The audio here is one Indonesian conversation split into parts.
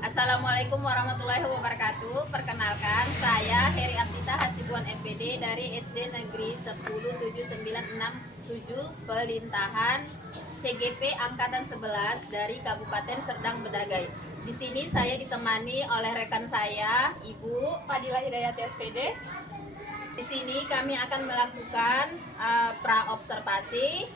Assalamualaikum warahmatullahi wabarakatuh. Perkenalkan, saya Heri Aptita Hasibuan MPD dari SD Negeri 107967 Pelintahan CGP Angkatan 11 dari Kabupaten Serdang Bedagai. Di sini saya ditemani oleh rekan saya, Ibu Fadila Hidayati SPD. Di sini kami akan melakukan pra-observasi.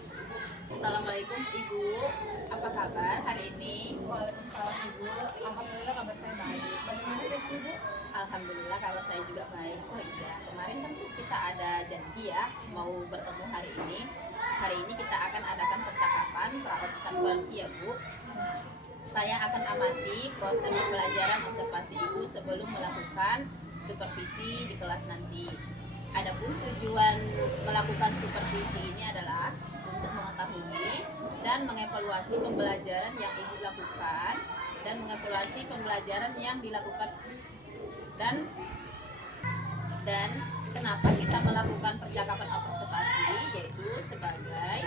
Assalamualaikum Ibu, apa kabar hari ini? Waalaikumsalam Ibu. Alhamdulillah kabar saya baik. Bagaimana dengan Ibu? Alhamdulillah kalau saya juga baik. Oh iya, kemarin kan kita ada janji ya mau bertemu hari ini. Hari ini kita akan adakan percakapan pra-observasi ya Bu. Saya akan amati proses pembelajaran observasi Ibu sebelum melakukan supervisi di kelas nanti. Adapun tujuan melakukan supervisi ini adalah untuk mengetahui dan mengevaluasi pembelajaran yang Ibu lakukan dan mengevaluasi pembelajaran yang dilakukan dan kenapa kita melakukan percakapan observasi, yaitu sebagai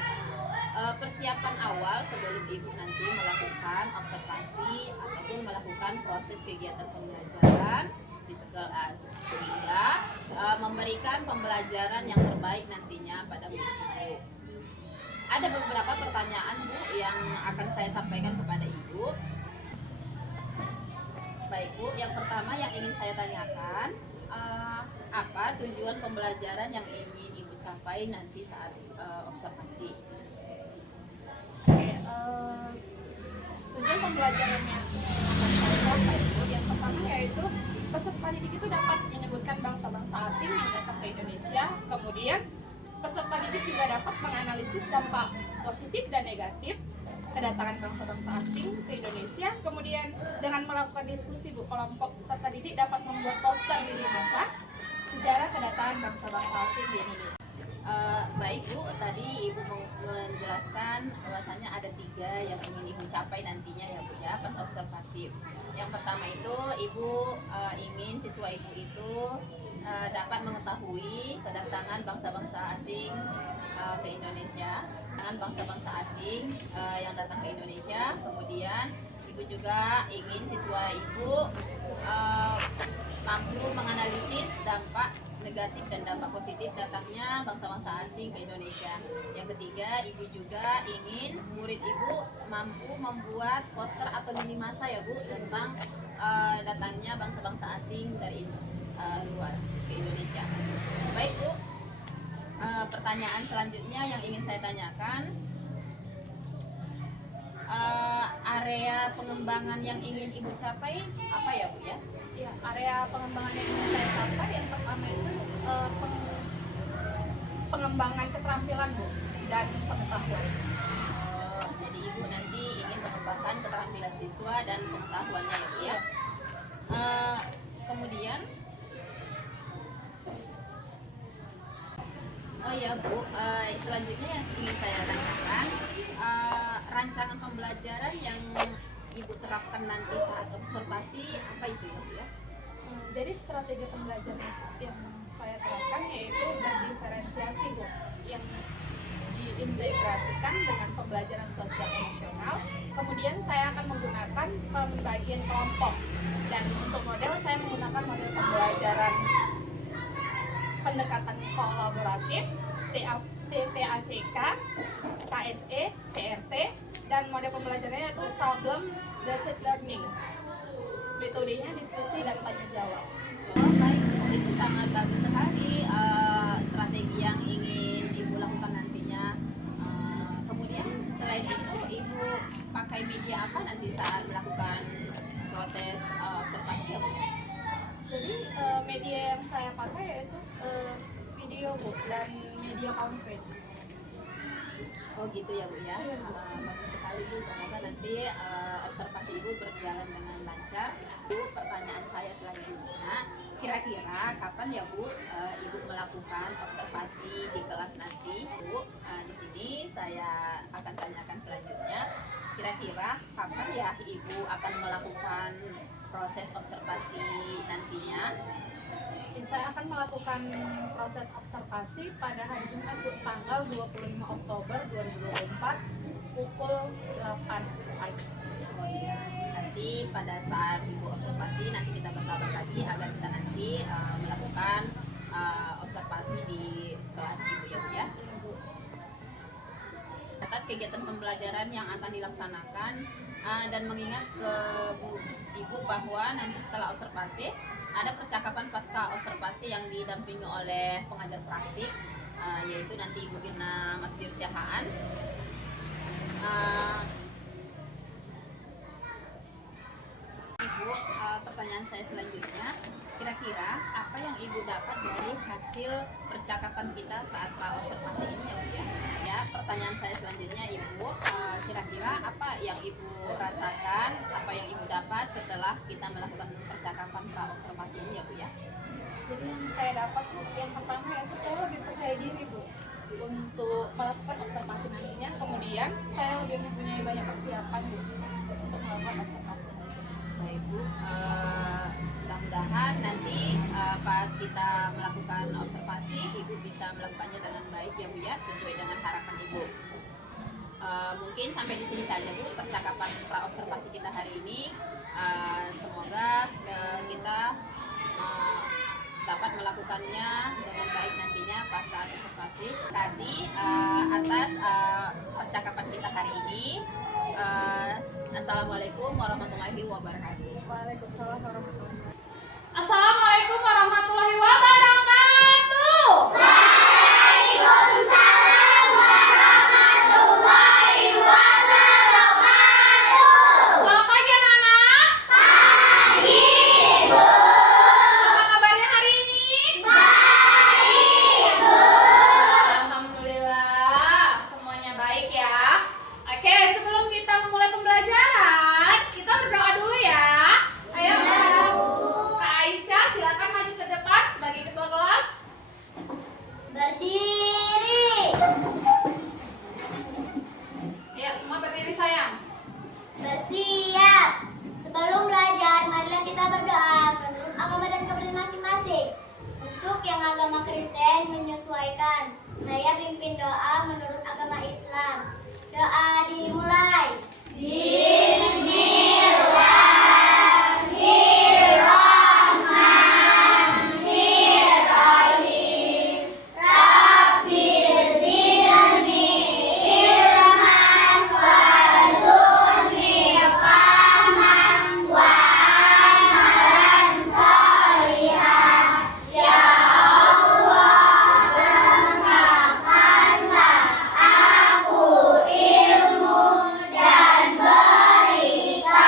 persiapan awal sebelum Ibu nanti melakukan observasi ataupun melakukan proses kegiatan pembelajaran di sekolah, sehingga memberikan pembelajaran yang terbaik nantinya pada murid Ibu. Ada beberapa pertanyaan Bu yang akan saya sampaikan kepada Ibu. Baik Bu, yang pertama yang ingin saya tanyakan, apa tujuan pembelajaran yang ingin Ibu capai nanti saat observasi? Tujuan pembelajaran yang akan saya capai itu yang pertama yaitu peserta didik itu dapat menyebutkan bangsa-bangsa asing yang datang ke Indonesia. Kemudian peserta didik juga dapat menganalisis dampak positif dan negatif kedatangan bangsa-bangsa asing ke Indonesia. Kemudian dengan melakukan diskusi Bu, kelompok peserta didik dapat membuat poster di masa sejarah kedatangan bangsa-bangsa asing di Indonesia. Baik Bu, tadi Ibu menjelaskan bahwasanya ada 3 yang ingin Ibu capai nantinya ya Bu ya pas observasi. Yang pertama itu Ibu ingin siswa Ibu itu dapat mengetahui kedatangan bangsa-bangsa asing ke Indonesia, dengan bangsa-bangsa asing yang datang ke Indonesia. Kemudian Ibu juga ingin siswa Ibu mampu menganalisis dampak negatif dan dampak positif datangnya bangsa-bangsa asing ke Indonesia. Yang ketiga, Ibu juga ingin murid Ibu mampu membuat poster atau mini masa ya Bu tentang datangnya bangsa-bangsa asing dari luar ke Indonesia. Baik Bu, pertanyaan selanjutnya yang ingin saya tanyakan, area pengembangan yang ingin Ibu capai apa ya Bu ya? Ya, area pengembangan yang ingin saya capai yang pertama itu pengembangan keterampilan Bu dan pengetahuan. Jadi Ibu nanti ingin mengembangkan keterampilan siswa dan pengetahuannya ya Bu ya. Kemudian oh ya Bu, selanjutnya yang ingin saya tanyakan, rancangan pembelajaran yang Ibu terapkan nanti saat observasi apa itu ya Bu ya? Jadi strategi pembelajaran yang saya terapkan yaitu berdiferensiasi Bu, yang diintegrasikan dengan pembelajaran sosial emosional. Kemudian saya akan menggunakan pembagian kelompok, dan untuk model saya menggunakan model pembelajaran pendekatan kolaboratif, TPACK, KSE, CRT, dan model pembelajarannya itu problem based learning. Metodenya diskusi dan tanya jawab. Oh baik, itu sangat bagus sekali strategi yang ingin Ibu lakukan nantinya. Kemudian selain itu Ibu pakai media apa nanti saat melakukan proses observasi? Jadi media yang saya pakai yaitu video Bu dan media konkret. Oh gitu ya Bu ya. Bagus sekali Bu, semoga nanti observasi Ibu berjalan dengan lancar. Bu, pertanyaan saya selanjutnya, kira-kira kapan ya Bu Ibu melakukan observasi di kelas nanti Bu? Di sini saya akan tanyakan selanjutnya, kira-kira kapan ya Ibu akan melakukan proses observasi nantinya? Saya akan melakukan proses observasi pada hari Jumat tanggal 25 Oktober 2024 pukul 8 pagi. Oh iya, nanti nanti pada saat ibu observasi nanti kita berkabar lagi agar kita nanti melakukan observasi di kelas ibu ya Bu ya. Catat kegiatan pembelajaran yang akan dilaksanakan dan mengingat ke ibu bahwa nanti setelah observasi ada percakapan pasca observasi yang didampingi oleh pengajar praktik, yaitu nanti Ibu Bina Masdir Syahaan. Ibu, pertanyaan saya selanjutnya, kira-kira apa yang Ibu dapat dari hasil percakapan kita saat pra-observasi ini ya Bu ya? Ya, pertanyaan saya selanjutnya Ibu, kira-kira apa yang Ibu rasakan, apa yang Ibu dapat setelah kita melakukan percakapan pra-observasi ini ya Bu ya? Jadi yang saya dapat yang pertama itu saya lebih percaya diri Bu untuk melakukan observasi nantinya. Kemudian saya lebih mempunyai banyak persiapan Bu untuk melakukan observasi. Baik Bu, mudah-mudahan nanti pas kita melakukan observasi Ibu bisa melakukannya dengan baik ya Bu ya, sesuai dengan harapan Ibu. Mungkin sampai di sini saja Bu percakapan pra-observasi kita hari ini. Semoga kita dapat melakukannya dengan baik nantinya pas saat observasi. Terima kasih atas percakapan kita hari ini. Assalamualaikum warahmatullahi wabarakatuh. Waalaikumsalam warahmatullahi wabarakatuh. Assalamualaikum warahmatullahi wabarakatuh. Waalaikumsalam warahmatullahi wabarakatuh. Selamat pagi anak-anak. Pagi, Bu. Apa kabarnya hari ini? Baik, Bu. Alhamdulillah, semuanya baik ya. Oke, sebelum kita memulai pembelajaran, kita berdoa dulu ya. Ayo, Kak Aisyah, silakan maju ke depan sebagai ketua kelas. Berdiri. Ya, semua berdiri sayang. Bersiap. Sebelum belajar, marilah kita berdoa menurut agama dan kepercayaan masing-masing. Untuk yang agama Kristen menyesuaikan. Saya pimpin doa menurut agama Islam. Doa dimulai. Bismillahirrahmanirrahim. Rabbil zidni ilman warzuqni fahman wa amalan sholihan. Ya Allah, lengkapkanlah aku ilmu dan berikan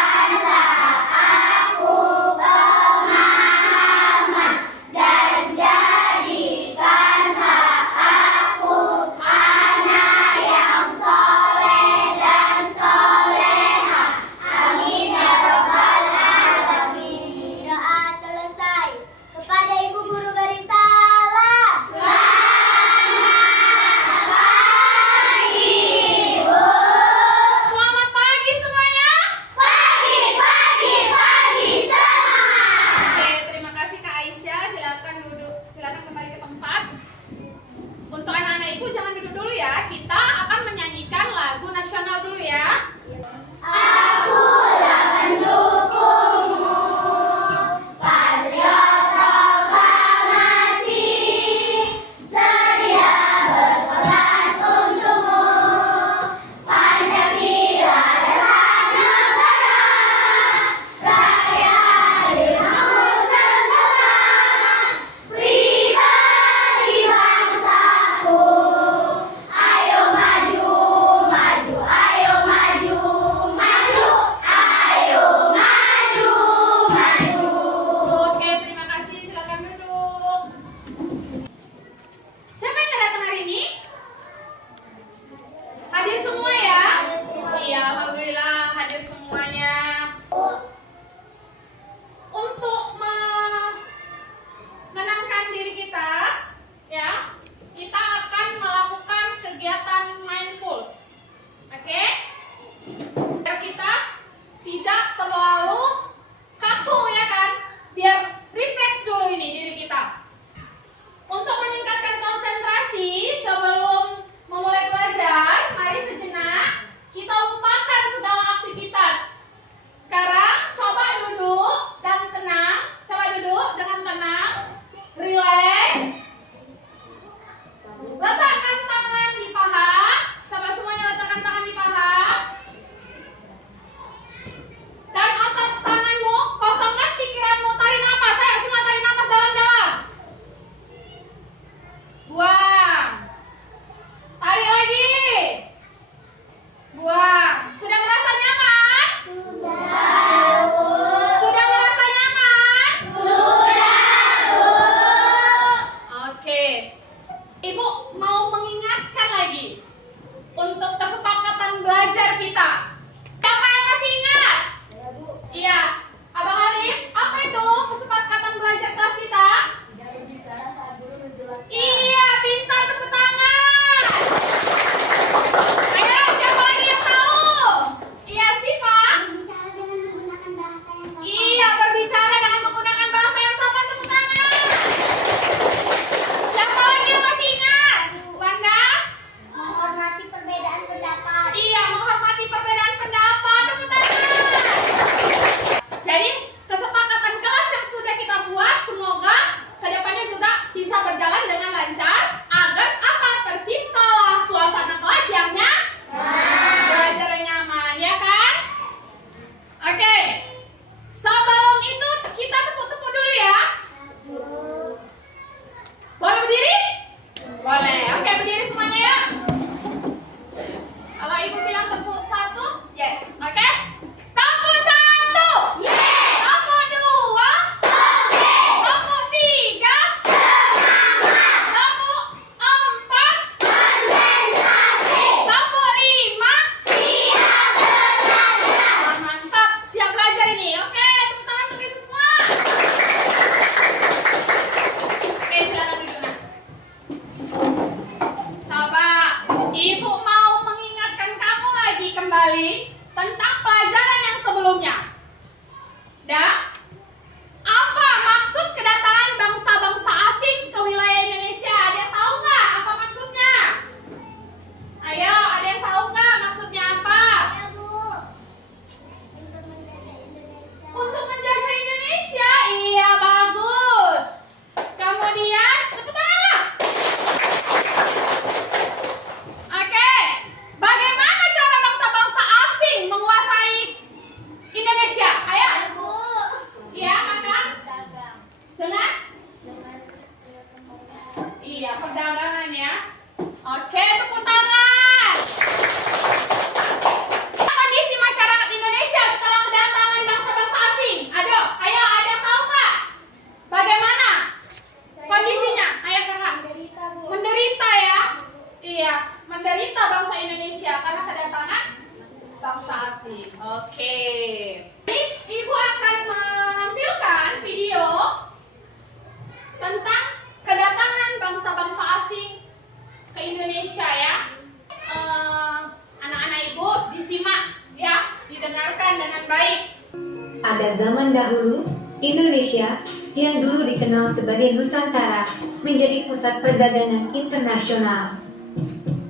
Pada zaman dahulu, Indonesia yang dulu dikenal sebagai Nusantara menjadi pusat perdagangan internasional.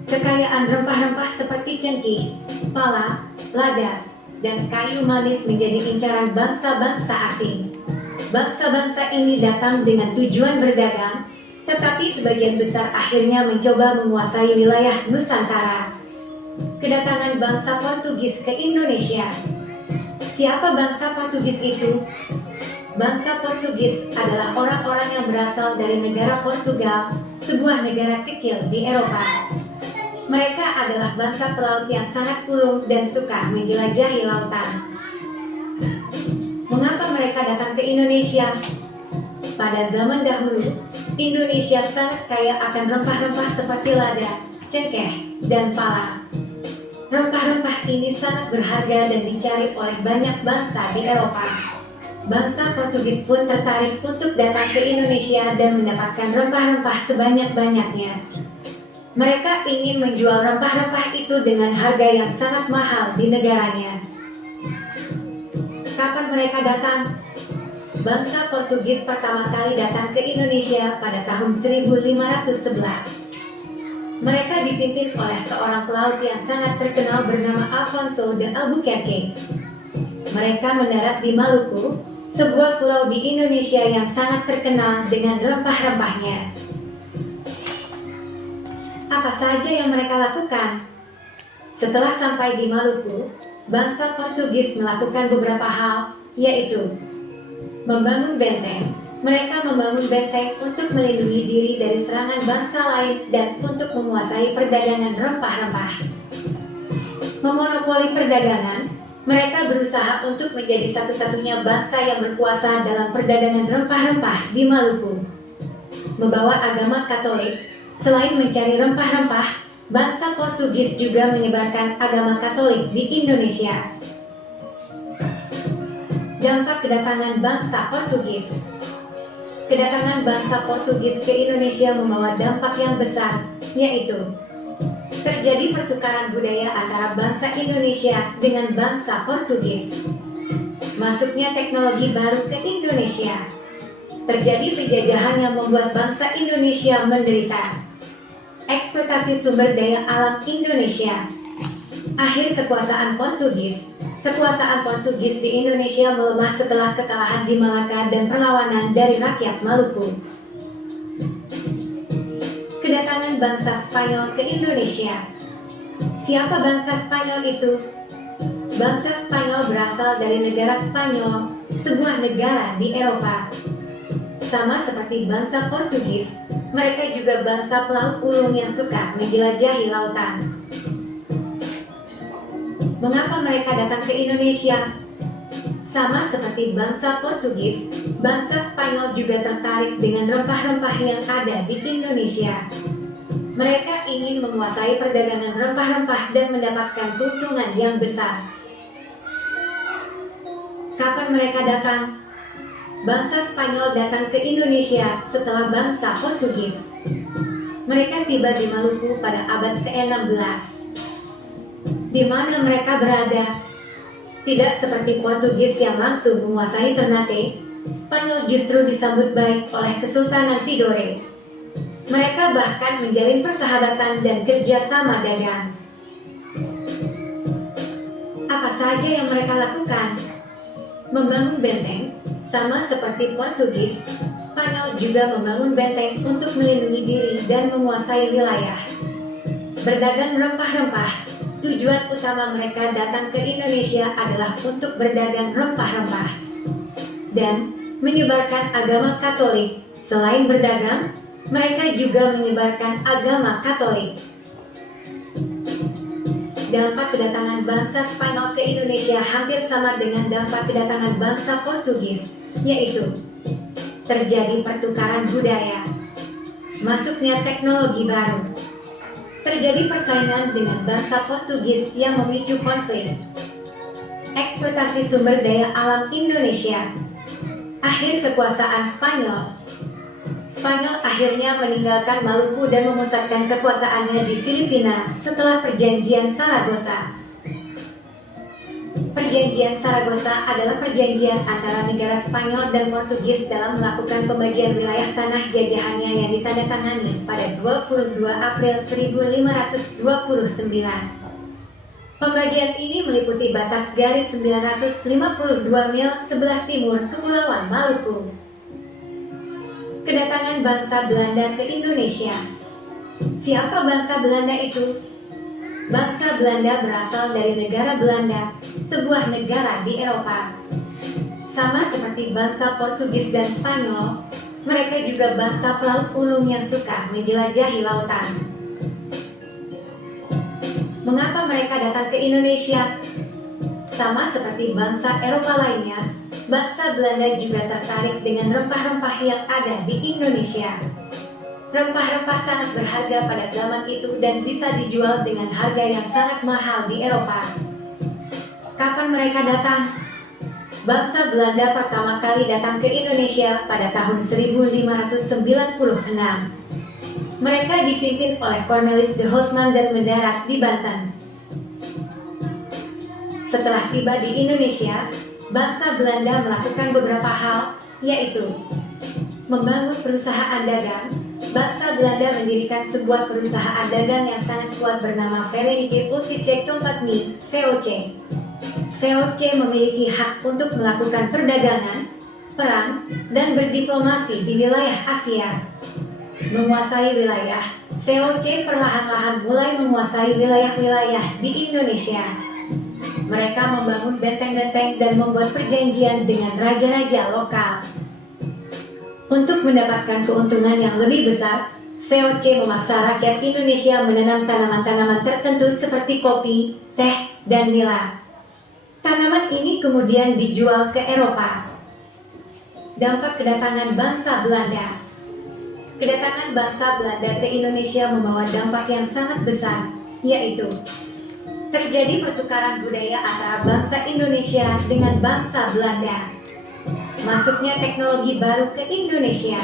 Kekayaan rempah-rempah seperti cengkih, pala, lada, dan kayu manis menjadi incaran bangsa-bangsa asing. Bangsa-bangsa ini datang dengan tujuan berdagang, tetapi sebagian besar akhirnya mencoba menguasai wilayah Nusantara. Kedatangan bangsa Portugis ke Indonesia. Siapa bangsa Portugis itu? Bangsa Portugis adalah orang-orang yang berasal dari negara Portugal, sebuah negara kecil di Eropa. Mereka adalah bangsa pelaut yang sangat ulung dan suka menjelajahi lautan. Mengapa mereka datang ke Indonesia? Pada zaman dahulu, Indonesia sangat kaya akan rempah-rempah seperti lada, cengkeh, dan pala. Rempah-rempah ini sangat berharga dan dicari oleh banyak bangsa di Eropa. Bangsa Portugis pun tertarik untuk datang ke Indonesia dan mendapatkan rempah-rempah sebanyak-banyaknya. Mereka ingin menjual rempah-rempah itu dengan harga yang sangat mahal di negaranya. Kapan mereka datang? Bangsa Portugis pertama kali datang ke Indonesia pada tahun 1511. Mereka dipimpin oleh seorang pelaut yang sangat terkenal bernama Alfonso de Albuquerque. Mereka mendarat di Maluku, sebuah pulau di Indonesia yang sangat terkenal dengan rempah-rempahnya. Apa saja yang mereka lakukan? Setelah sampai di Maluku, bangsa Portugis melakukan beberapa hal, yaitu membangun benteng. Mereka membangun benteng untuk melindungi diri dari serangan bangsa lain dan untuk menguasai perdagangan rempah-rempah. Memonopoli perdagangan, mereka berusaha untuk menjadi satu-satunya bangsa yang berkuasa dalam perdagangan rempah-rempah di Maluku. Membawa agama Katolik, selain mencari rempah-rempah, bangsa Portugis juga menyebarkan agama Katolik di Indonesia. Dampak kedatangan bangsa Portugis. Kedatangan bangsa Portugis ke Indonesia membawa dampak yang besar, yaitu terjadi pertukaran budaya antara bangsa Indonesia dengan bangsa Portugis. Masuknya teknologi baru ke Indonesia. Terjadi penjajahan yang membuat bangsa Indonesia menderita. Eksploitasi sumber daya alam Indonesia. Akhir kekuasaan Portugis. Kekuasaan Portugis di Indonesia melemah setelah kekalahan di Malaka dan perlawanan dari rakyat Maluku. Kedatangan bangsa Spanyol ke Indonesia. Siapa bangsa Spanyol itu? Bangsa Spanyol berasal dari negara Spanyol, sebuah negara di Eropa. Sama seperti bangsa Portugis, mereka juga bangsa pelaut ulung yang suka menjelajahi lautan. Mengapa mereka datang ke Indonesia? Sama seperti bangsa Portugis, bangsa Spanyol juga tertarik dengan rempah-rempah yang ada di Indonesia. Mereka ingin menguasai perdagangan rempah-rempah dan mendapatkan keuntungan yang besar. Kapan mereka datang? Bangsa Spanyol datang ke Indonesia setelah bangsa Portugis. Mereka tiba di Maluku pada abad ke-16. Di mana mereka berada? Tidak seperti Portugis yang langsung menguasai Ternate, Spanyol justru disambut baik oleh Kesultanan Tidore. Mereka bahkan menjalin persahabatan dan kerjasama dagang. Apa saja yang mereka lakukan? Membangun benteng, sama seperti Portugis, Spanyol juga membangun benteng untuk melindungi diri dan menguasai wilayah. Berdagang rempah-rempah, tujuan utama mereka datang ke Indonesia adalah untuk berdagang rempah-rempah dan menyebarkan agama Katolik. Selain berdagang, mereka juga menyebarkan agama Katolik. Dampak kedatangan bangsa Spanyol ke Indonesia hampir sama dengan dampak kedatangan bangsa Portugis, yaitu terjadi pertukaran budaya, masuknya teknologi baru, terjadi persaingan dengan bangsa Portugis yang memicu konflik, eksploitasi sumber daya alam Indonesia, akhir kekuasaan Spanyol. Spanyol akhirnya meninggalkan Maluku dan memusatkan kekuasaannya di Filipina setelah perjanjian Saragossa. Perjanjian Saragossa adalah perjanjian antara negara Spanyol dan Portugis dalam melakukan pembagian wilayah tanah jajahannya yang ditandatangani pada 22 April 1529. Pembagian ini meliputi batas garis 952 mil sebelah timur Kepulauan Maluku. Kedatangan bangsa Belanda ke Indonesia. Siapa bangsa Belanda itu? Bangsa Belanda berasal dari negara Belanda, sebuah negara di Eropa. Sama seperti bangsa Portugis dan Spanyol, mereka juga bangsa pelaut ulung yang suka menjelajahi lautan. Mengapa mereka datang ke Indonesia? Sama seperti bangsa Eropa lainnya, bangsa Belanda juga tertarik dengan rempah-rempah yang ada di Indonesia. Rempah-rempah sangat berharga pada zaman itu dan bisa dijual dengan harga yang sangat mahal di Eropa. Kapan mereka datang? Bangsa Belanda pertama kali datang ke Indonesia pada tahun 1596. Mereka dipimpin oleh Cornelis de Houtman dan mendarat di Banten. Setelah tiba di Indonesia, bangsa Belanda melakukan beberapa hal, yaitu membangun perusahaan dagang. Bangsa Belanda mendirikan sebuah perusahaan dagang yang sangat kuat bernama Verenigde Oostindische Compagnie (VOC). VOC memiliki hak untuk melakukan perdagangan, perang, dan berdiplomasi di wilayah Asia. Menguasai wilayah, VOC perlahan-lahan mulai menguasai wilayah-wilayah di Indonesia. Mereka membangun benteng-benteng dan membuat perjanjian dengan raja-raja lokal. Untuk mendapatkan keuntungan yang lebih besar, VOC memaksa rakyat Indonesia menanam tanaman-tanaman tertentu seperti kopi, teh, dan nila. Tanaman ini kemudian dijual ke Eropa. Dampak kedatangan bangsa Belanda. Kedatangan bangsa Belanda ke Indonesia membawa dampak yang sangat besar, yaitu terjadi pertukaran budaya antara bangsa Indonesia dengan bangsa Belanda. Masuknya teknologi baru ke Indonesia.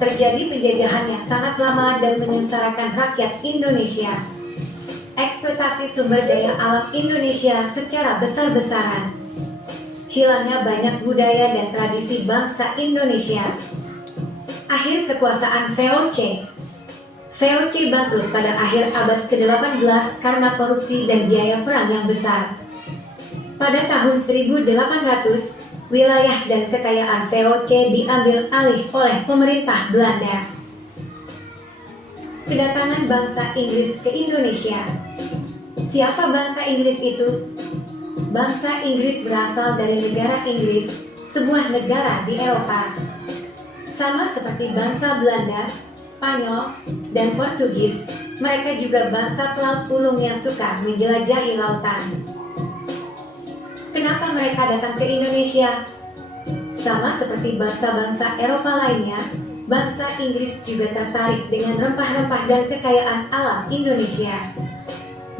Terjadi penjajahan yang sangat lama dan menyengsarakan rakyat Indonesia. Eksploitasi sumber daya alam Indonesia secara besar-besaran. Hilangnya banyak budaya dan tradisi bangsa Indonesia. Akhir kekuasaan VOC. VOC bangkrut pada akhir abad ke-18 karena korupsi dan biaya perang yang besar. Pada tahun 1800, wilayah dan kekayaan VOC diambil alih oleh pemerintah Belanda. Kedatangan bangsa Inggris ke Indonesia. Siapa bangsa Inggris itu? Bangsa Inggris berasal dari negara Inggris, sebuah negara di Eropa. Sama seperti bangsa Belanda, Spanyol, dan Portugis, mereka juga bangsa pelaut ulung yang suka menjelajahi lautan. Kenapa mereka datang ke Indonesia? Sama seperti bangsa-bangsa Eropa lainnya, bangsa Inggris juga tertarik dengan rempah-rempah dan kekayaan alam Indonesia.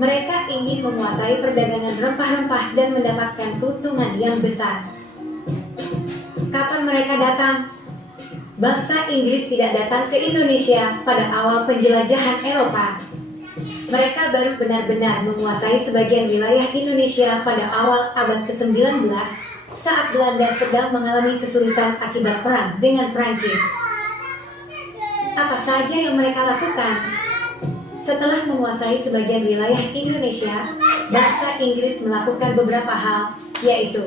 Mereka ingin menguasai perdagangan rempah-rempah dan mendapatkan keuntungan yang besar. Kapan mereka datang? Bangsa Inggris tidak datang ke Indonesia pada awal penjelajahan Eropa. Mereka baru benar-benar menguasai sebagian wilayah Indonesia pada awal abad ke-19 saat Belanda sedang mengalami kesulitan akibat perang dengan Prancis. Apa saja yang mereka lakukan? Setelah menguasai sebagian wilayah Indonesia, bangsa Inggris melakukan beberapa hal, yaitu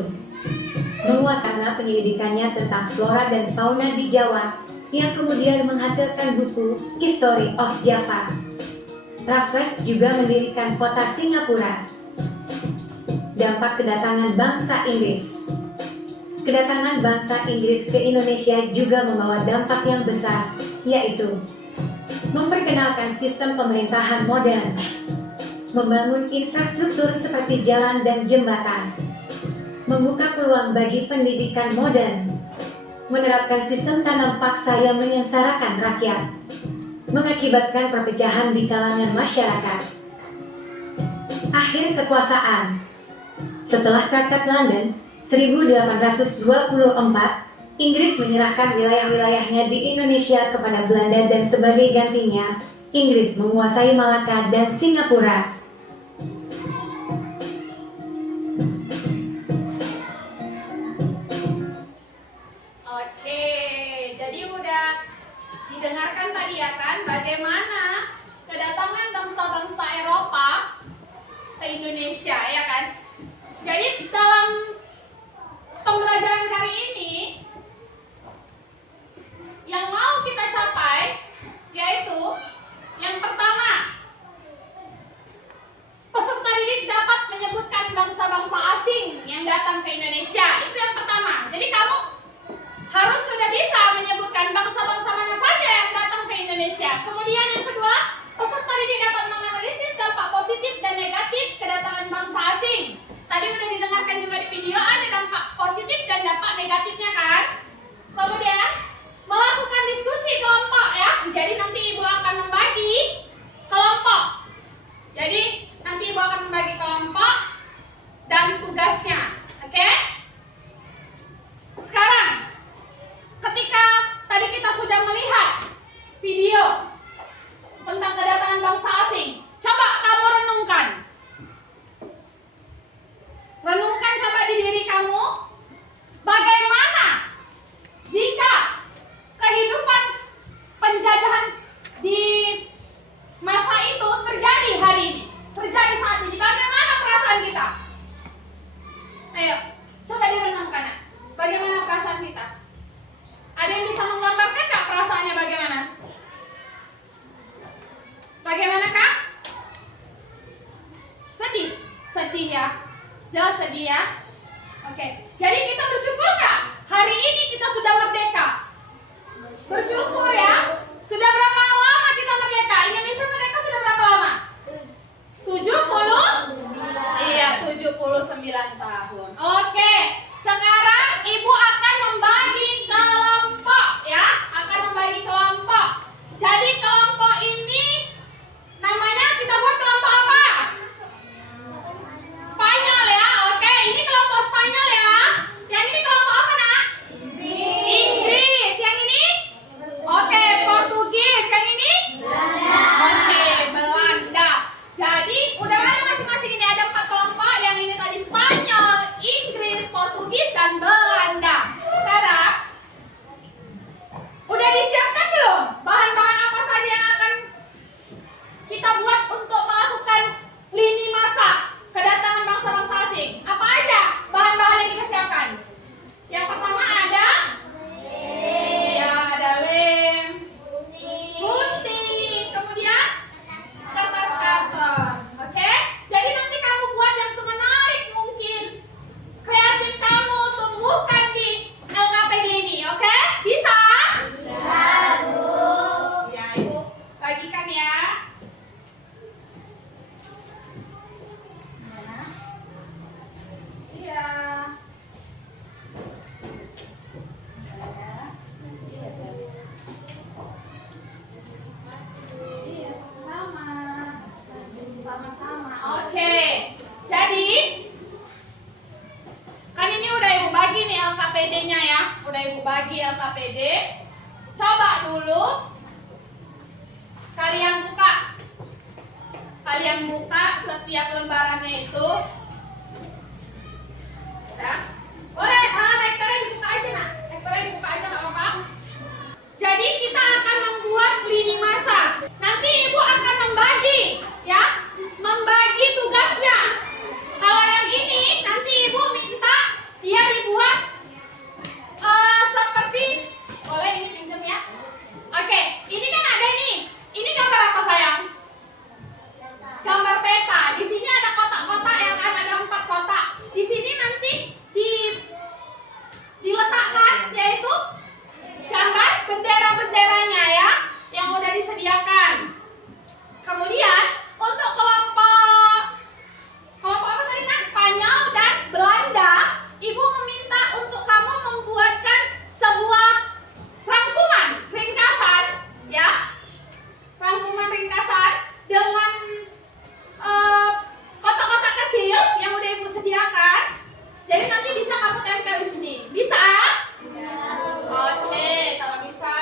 menguasai penyelidikannya tentang flora dan fauna di Jawa, yang kemudian menghasilkan buku History of Java. Raffles juga mendirikan kota Singapura. Dampak kedatangan bangsa Inggris. Kedatangan bangsa Inggris ke Indonesia juga membawa dampak yang besar, yaitu memperkenalkan sistem pemerintahan modern, membangun infrastruktur seperti jalan dan jembatan, membuka peluang bagi pendidikan modern, menerapkan sistem tanam paksa yang menyengsarakan rakyat, mengakibatkan perpecahan di kalangan masyarakat. Akhir kekuasaan. Setelah Traktat London 1824, Inggris menyerahkan wilayah-wilayahnya di Indonesia kepada Belanda dan sebagai gantinya, Inggris menguasai Malaka dan Singapura. ya kan bagaimana kedatangan bangsa-bangsa Eropa ke Indonesia ya kan. Jadi dalam pembelajaran kali ini yang mau kita capai yaitu yang pertama, peserta didik dapat menyebutkan bangsa-bangsa asing yang datang ke Indonesia. Itu yang pertama. Jadi kamu harus sudah bisa menyebutkan bangsa-bangsa mana saja yang datang ke Indonesia. Kemudian yang kedua, peserta didik dapat menganalisis dampak positif dan negatif kedatangan bangsa asing. Tadi udah didengarkan juga di video, ada dampak positif dan dampak negatifnya kan. Kemudian melakukan diskusi kelompok ya. Jadi nanti ibu akan membagi kelompok. Jadi nanti ibu akan membagi kelompok dan tugasnya. Oke? Sekarang ketika tadi kita sudah melihat video tentang kedatangan bangsa asing, coba kamu renungkan. Renungkan coba di diri kamu, bagaimana jika kehidupan penjajahan di masa itu terjadi hari ini, terjadi saat ini, bagaimana perasaan kita? Ayo, coba direnungkan. Bagaimana perasaan kita? Ada yang bisa menggambarkan nggak perasaannya bagaimana? Bagaimana Kak? Sedih? Sedih ya? Jelas sedih ya? Oke, jadi kita bersyukur nggak? Hari ini kita sudah merdeka. Bersyukur ya? Sudah berapa lama kita merdeka? Indonesia merdeka sudah berapa lama? 70? Iya, 79 tahun. Oke, sekarang ibu akan membagi kelompok ya. Akan membagi kelompok. Jadi kelompok ini namanya kita buat kelompok apa? Spanyol ya. Oke, ini kelompok Spanyol ya. Yang ini kelompok apa nak? Inggris. Yang ini? Oke, Portugis. Yang ini? Oke, Belanda. Jadi udah ada masing-masing ini ada 4 kelompok. Yang ini tadi Spanyol, Inggris, Portugis, dan Belanda. Sekarang udah disiapkan belum bahan-bahan apa saja yang akan kita buat untuk melakukan lini masa kedatangan bangsa-bangsa asing? Apa aja bahan-bahan yang kita siapkan? Yang pertama ada ada lem, gunting, kemudian kertas karton. Oke? Jadi nanti kamu buat yang semenarik mungkin. Kreatif kamu tumbuhkan di LKPD ini, oke? Bisa? Ya, ibu bagikan ya. Iya. Iya, iya, sama-sama. Sama-sama. Oke. Jadi kan ini udah ibu bagi nih LKPD-nya ya. Udah ibu bagi LKPD. Coba dulu kalian buka. Kalian buka setiap lembarannya itu. Ya. Boleh, rektornya dibuka aja nak. Rektornya dibuka aja nggak apa-apa. Jadi kita akan membuat lini masa. Nanti ibu akan membagi, ya, membagi tugasnya. Kalau yang ini nanti ibu minta dia dibuat seperti, boleh ini pinjam ya. Oke, ini kan ada nih. Ini gambar apa sayang? Gambar peta. Di sini ada kotak-kotak yang kan ada 4 kotak. Di sini nanti diletakkan yaitu gambar bendera-benderanya ya yang udah disediakan. Kemudian untuk kelompok apa tadi nak? Spanyol dan Belanda, ibu meminta untuk kamu membuatkan sebuah rangkuman ringkasan ya. Rangkuman ringkasan dengan kotak-kotak kecil yang udah ibu sediakan. Jadi nanti bisa kamu tempel di sini. Bisa? Oke, kalau bisa.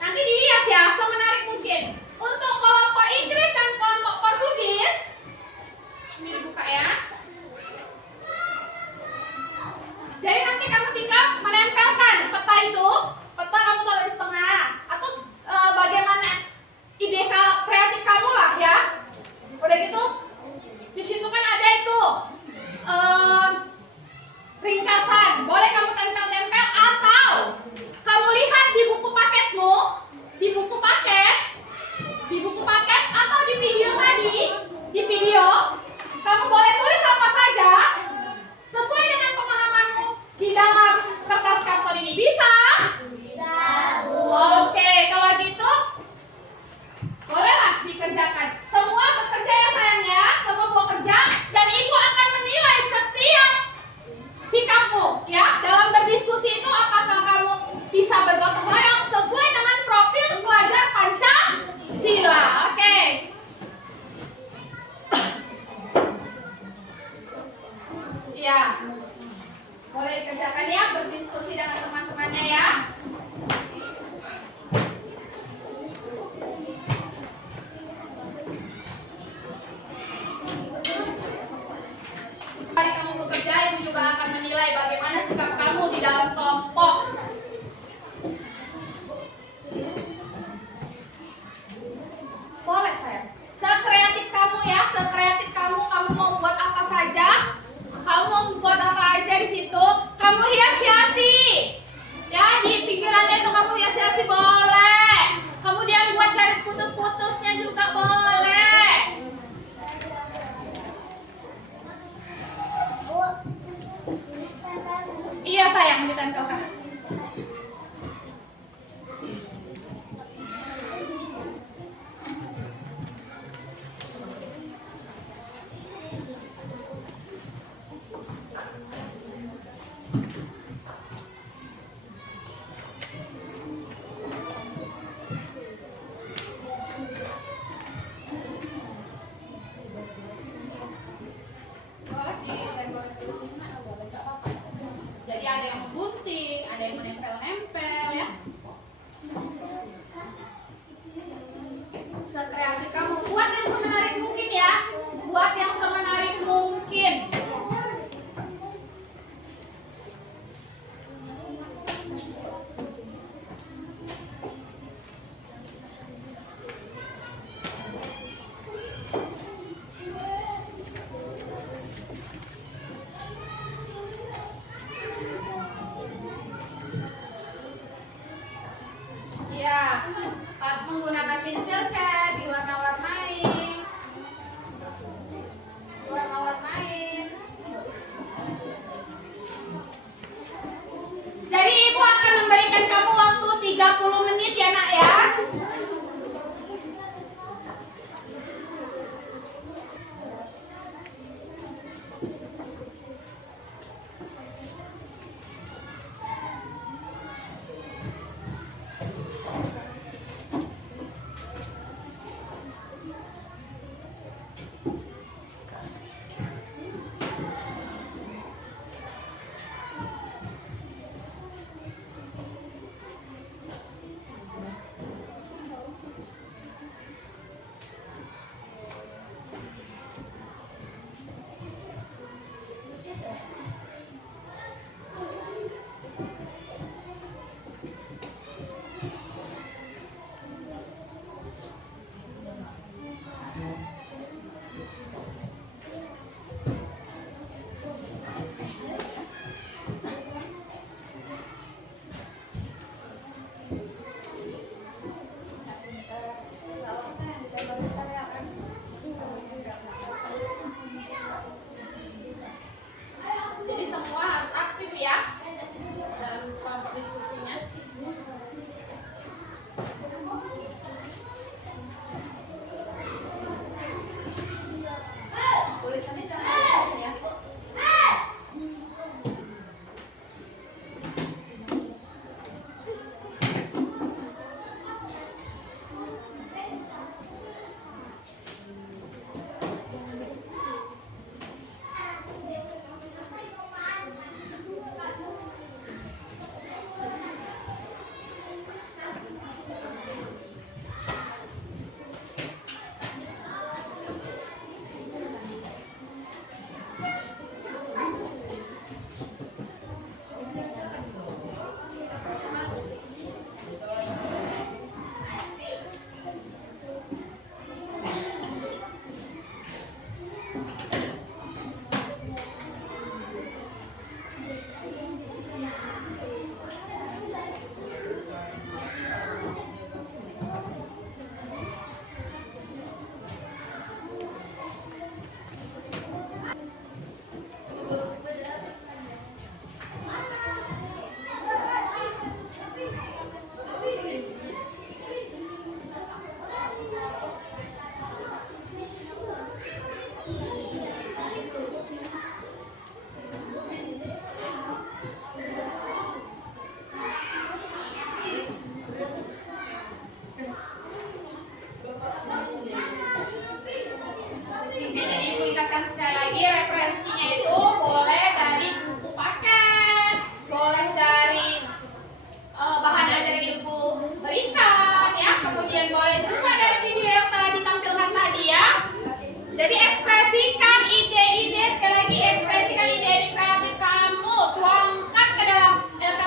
Nanti dihias ya, semenarik mungkin. Untuk kelompok Inggris Udah gitu, di situ kan ada itu ringkasan. Boleh kamu tempel-tempel atau kamu lihat di buku paketmu, di buku paket atau di video tadi, di video kamu boleh tulis apa saja sesuai dengan pemahamanmu di dalam kertas karton ini. Bisa? Oke, kalau gitu bolehlah dikerjakan. Semua bekerja ya sayang ya, semua bekerja dan ibu akan menilai setiap sikapmu ya. Dalam berdiskusi itu apakah kamu bisa bergotong royong sesuai dengan profil pelajar Pancasila. Oke. Ya. Boleh dikerjakan ya, berdiskusi dengan teman-temannya ya. Kali kamu bekerja, ibu juga akan menilai bagaimana sikap kamu di dalam kelompok. Boleh saya. Sekreatif kamu ya, sekreatif kamu mau buat apa saja, kamu mau buat apa aja di situ, kamu hias-hiasi. Ya, di pinggirannya itu kamu hias-hiasi boleh. Kemudian buat garis putus-putusnya juga boleh. Iya sayang, ditempelkan. Boleh ditempel di sini, boleh nggak apa-apa. Jadi ada yang membunting, ada yang menempel-nempel ya. Sekreatif kamu, buat yang semenarik mungkin ya. Buat yang semenarik mungkin. Ya, menggunakan pensil cat diwarna-warnain. Jadi ibu akan memberikan kamu waktu 30 menit ya nak ya.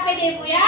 capek deh Bu ya.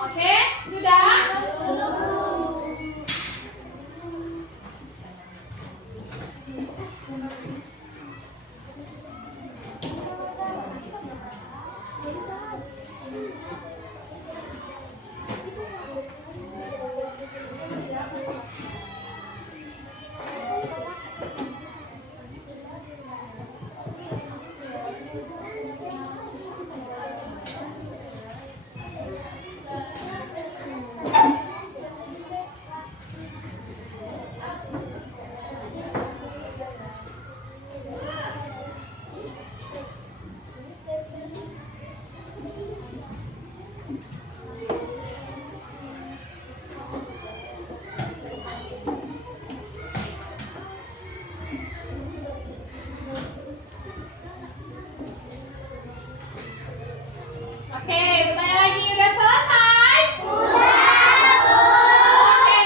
Oke, sudah? Oke, bertanya lagi, udah selesai? Oke,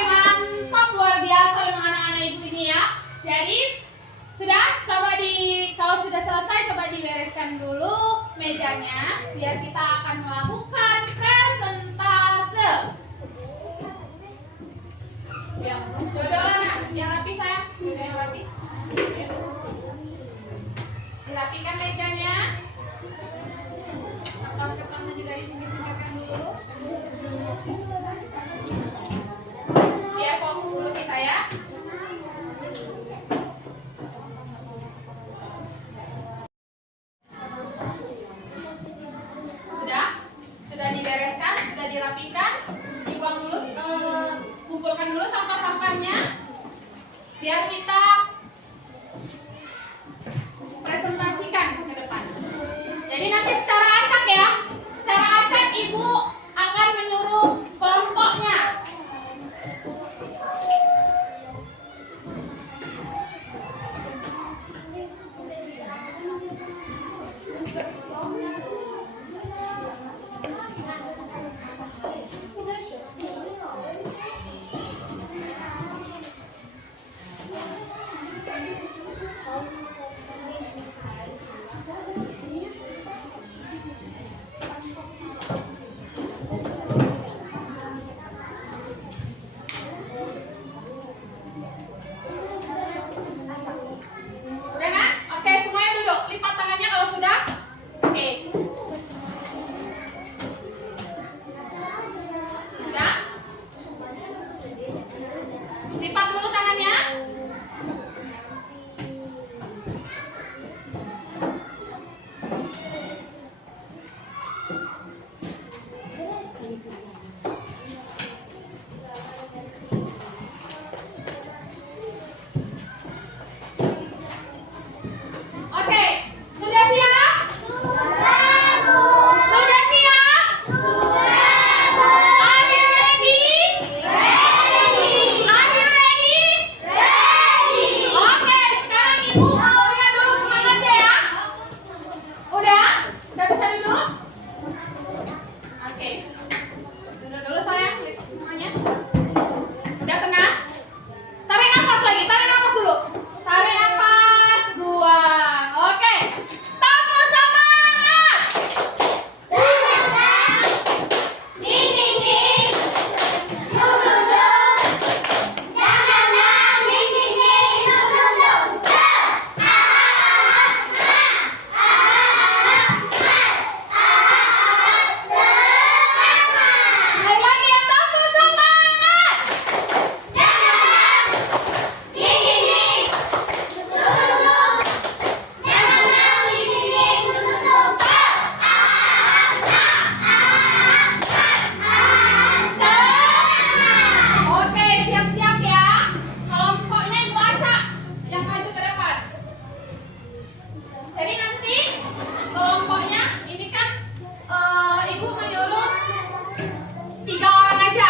mantap, luar biasa memang anak-anak ibu ini ya. Jadi, sudah? Kalau sudah selesai, coba dibereskan dulu mejanya, biar kita akan melakukan presentase. Ya, dua-duanya, yang rapi sayang, yang rapi. Dirapikan mejanya. Kertasnya juga disingkirkan dulu. Ya, fokus dulu kita ya. Sudah dibereskan, sudah dirapikan, dibuang dulu, kumpulkan dulu sampah-sampahnya, biar kita presentasikan ke depan. Jadi nanti secara acak ya, secara acak ibu akan menyuruh Ibu mau lihat dulu semangatnya ya. Udah? Udah bisa duduk? Oke. Duduk dulu sayang, semuanya. Udah tenang? Tarik nafas lagi, tarik nafas dulu. Tarik nafas, buang. Oke. Tepuk semangat. Sekali lagi ya, tepuk semangat. Oke, siap-siap ya. Kelompoknya Ibu acak yang maju ke depan. Jadi nanti kelompoknya ini kan Ibu menyuruh 3 orang aja,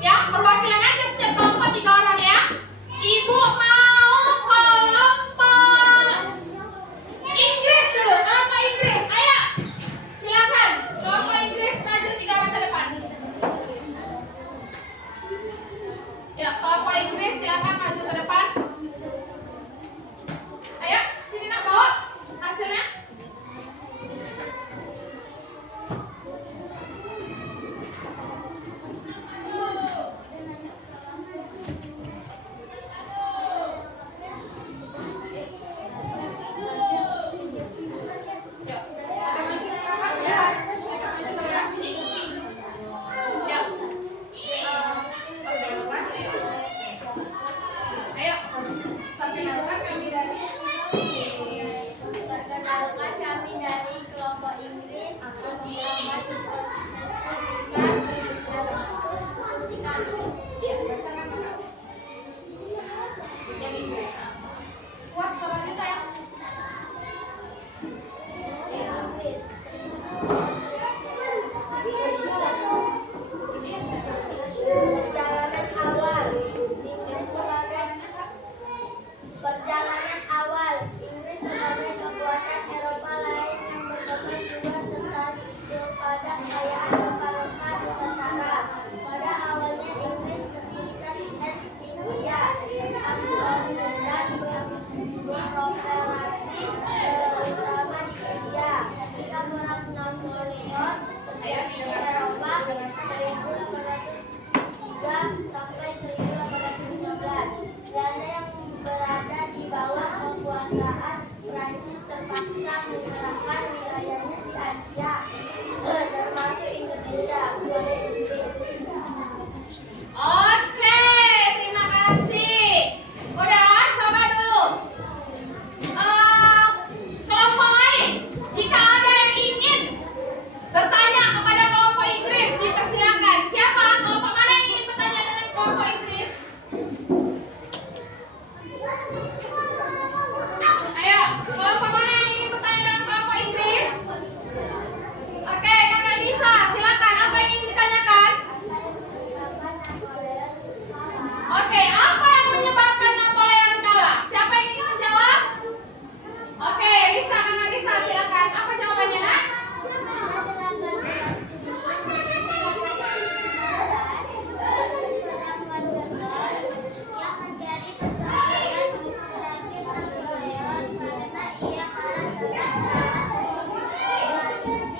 ya perwakilan aja setiap kelompok 3 orang ya. Ibu mau kelompok Inggris dulu, kelompok Inggris, ayo silakan kelompok Inggris maju 3 orang ke depan. Ya, kelompok Inggris silakan maju ke depan. Ayo, sini nak bawa hasilnya. Ya, ada maju ke belakang ya. Ada maju ke belakang sini. Ya. Ayo, perkenalkan kami dari Perkenalkan kami dari kelompok Inggris. ya, bersama kakak. Yang Inggris. Kuat suaranya sayang. Perjalanan awal Inggris sebagai kekuatan Eropa lain yang berkembang juga tertarik kepada kekayaan rempah-rempah Nusantara. Pada awalnya Inggris mendirikan East India Company dan beroperasi terutama di India. Ketika perang Napoleon di Eropa 1803 sampai 1815, Belanda yang berada di bawah kekuasaan Prancis terpaksa menyerahkan wilayahnya di Asia, termasuk Indonesia. Oke, terima kasih. Udah, coba dulu. Kelompok lain, jika ada yang ingin bertanya kepada kelompok Inggris, dipersilakan. Siapa? Kelompok mana yang ingin bertanya dengan kelompok Inggris? Ayo, kelompok mana yang ingin bertanya dengan kelompok Inggris? Oke, kakak Nisa, silakan. Apa yang ingin ditanyakan? Oke, apa yang menyebabkan Napoleon kalah? Siapa yang ingin menjawab? Oke, Risa, kakak Risa, silakan. Apa jawabannya, nak? Yang menjadi pertempuran terakhir Napoleon karena ia kalah dalam koalisi Inggris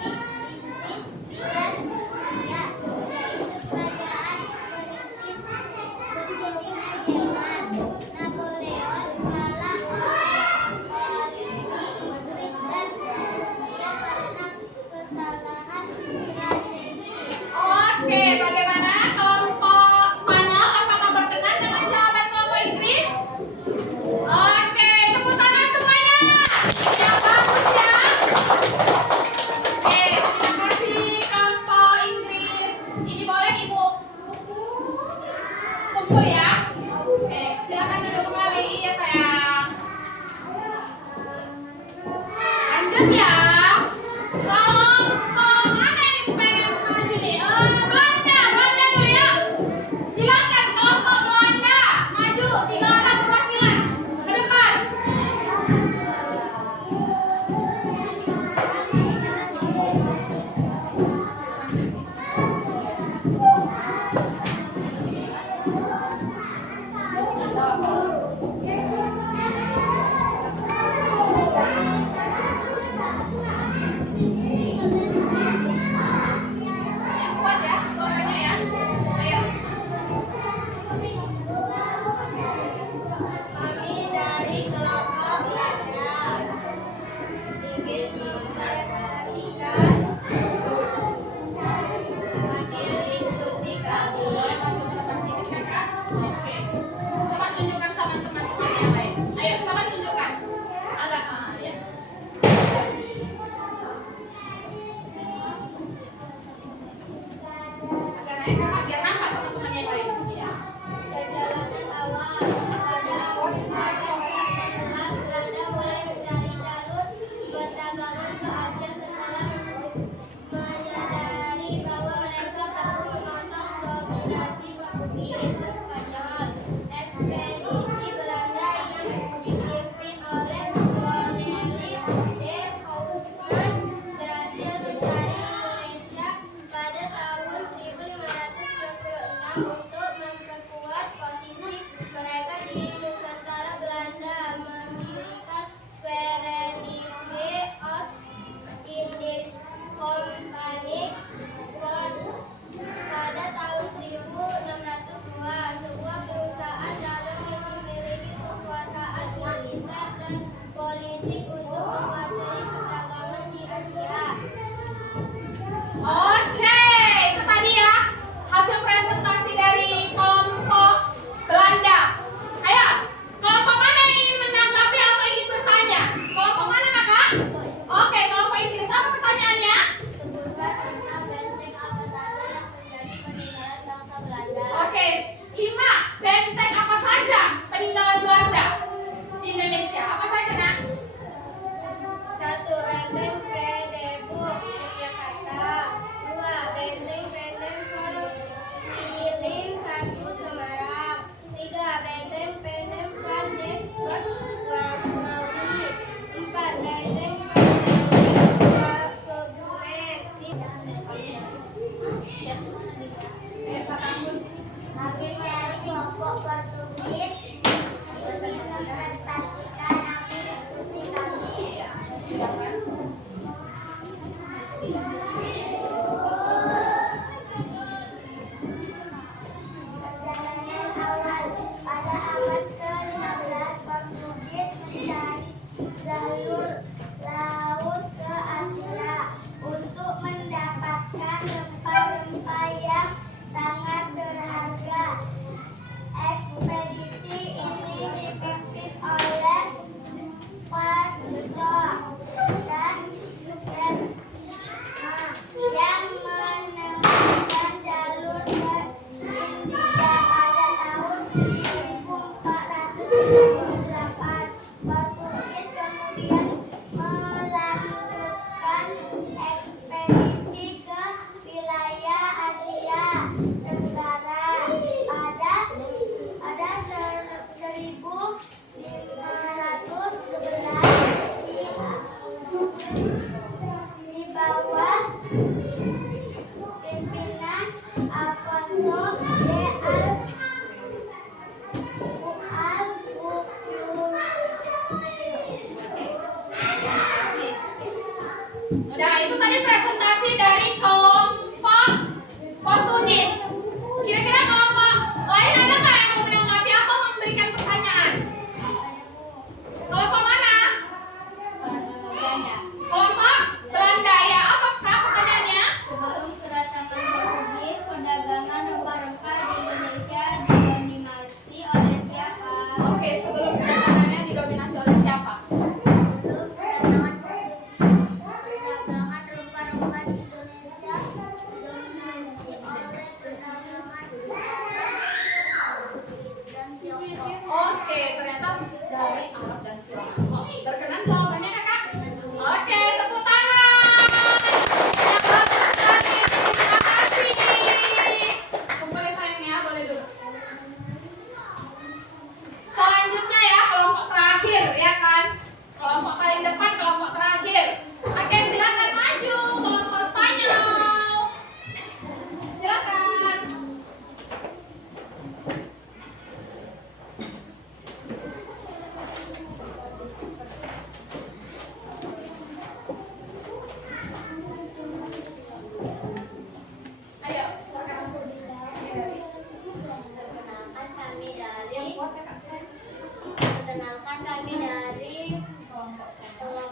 dan Rusia, yaitu kerajaan perintis Virginia Jerman. Napoleon kalah oleh koalisi Inggris dan Rusia karena kesalahan strategi. Oke, bagaimana kelompok Spanyol? Apakah berkenan dengan jawaban kelompok Inggris? Oke, tepuk tangan semuanya. Ya, bagus ya. Oke, terima kasih kelompok Inggris. Ini boleh Ibu kumpul ya. Oke, silakan duduk kembali ya sayang. Lanjut ya. Kelompok mana yang pengen maju nih? Belanda dulu ya. Silakan kelompok Belanda maju 3 orang perwakilan ke depan. politik untuk menguasai perdagangan di Asia. Oke, itu tadi ya hasil presentasi dari kelompok Belanda. Ayo, kelompok mana yang ingin menanggapi atau ingin bertanya? Kelompok mana kakak? Oke, kelompok Inggris. Apa pertanyaannya? Sebutkan 5 benteng apa saja yang menjadi peninggalan bangsa Belanda. Oke, 5 benteng apa saja peninggalan Belanda di Indonesia? Apa saja nak? 1. Benteng Vredenburg, Yogyakarta. 2. Benteng Vredenburg, Wilim 1, Semarang. 3. Benteng Vredenburg, Ngawi. 4. Benteng Vredenburg, Kebumen. Kami dari kelompok Portugis mempresentasikan hasil diskusi kami. Perjalanan awal pada abad ke-15, Portugis mencari jalur laut ke Asia untuk mendapatkan rempah-rempah yang sangat berharga. Ekspedisi ini dipimpin oleh Vasco dan Gama yang menemukan jalur ke India pada tahun 1498. Portugis kemudian melanjutkan ekspedisi ke wilayah Asia Tenggara pada 1511 di bawah pimpinan Alfonso de Udah, itu tadi presentasi dari kelompok Portugis. Kira-kira kelompok lain ada nggak yang mau menanggapi atau memberikan pertanyaan? Kelompok mana? Belanda. Kelompok Belanda ya. Apa kak pertanyaannya? Sebelum kedatangan Portugis, perdagangan rempah-rempah di Indonesia didominasi oleh siapa? Oke, sebelum kedatangannya didominasi oleh siapa? Sebelum kedatangan Portugis, perdagangan rempah-rempah di Indonesia didominasi oleh perdagangan dan Tiongkok. Oke, ternyata dari Arab dan Tiongkok. Berkenan jawabannya kakak? Oke, tepuk tangan. Yang bagus tadi, terima kasih. Boleh sayangnya, boleh dulu. Selanjutnya ya, kelompok terakhir ya kan? Kelompok paling depan, kelompok terakhir. Oke, silakan maju, kelompok Spanyol. Silakan. Ayo, Perkenalkan kami dari kelompok Spanyol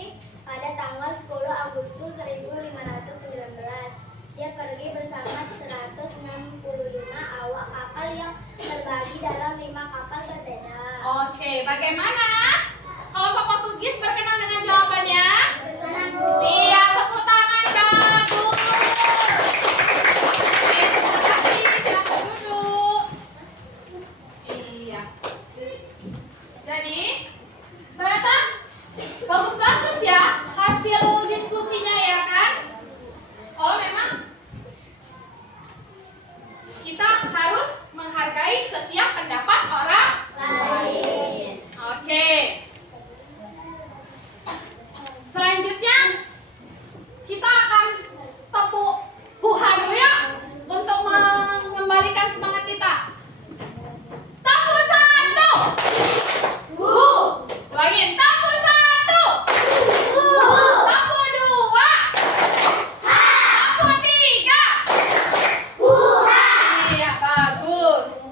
pergi pada tanggal 10 Agustus 1519. Dia pergi bersama 165 awak kapal yang terbagi dalam 5 kapal berbeda. Oke, bagaimana? Kelompok Portugis berkenan dengan jawabannya? Berkenan, Bu. Iya, tepuk tangan bagus. Oke, terima kasih. Silakan duduk. Iya. Jadi, ternyata bagus-bagus ya hasil diskusinya ya kan? Oh, memang kita harus menghargai setiap pendapat orang Lain. Oke. Selanjutnya kita akan tepuk buha dulu ya untuk mengembalikan semangat kita. Tepuk 1. Lagi tepuk 1. Tepuk 2. Tepuk 3. Iya, bagus.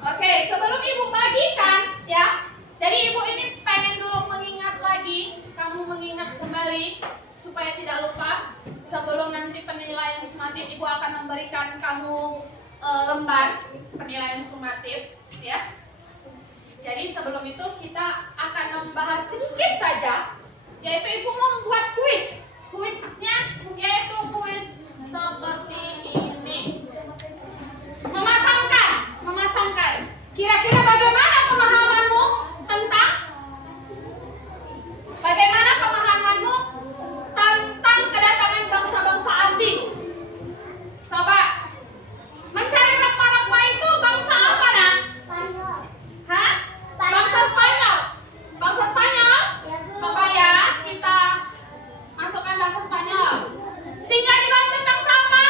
Oke, sebelum Ibu bagikan ya. Jadi Ibu ini pengen dulu mengingat lagi, kamu mengingat kembali supaya tidak lupa. Sebelum nanti penilaian sumatif, Ibu akan memberikan kamu lembar penilaian sumatif ya. Jadi sebelum itu kita akan membahas sedikit saja, yaitu Ibu membuat kuis. Kuisnya yaitu kuis seperti ini. Memasangkan. Kira-kira bagaimana pemahamanmu tentang kedatangan bangsa-bangsa asing? Coba mencari rempah-rempah itu bangsa apa, Nak? Spanyol. Hah? Spanyol. Bangsa Spanyol. Bangsa Spanyol? Ya, Bu. Coba ya, kita masukkan bangsa Spanyol. Singa dibantu bangsa apa?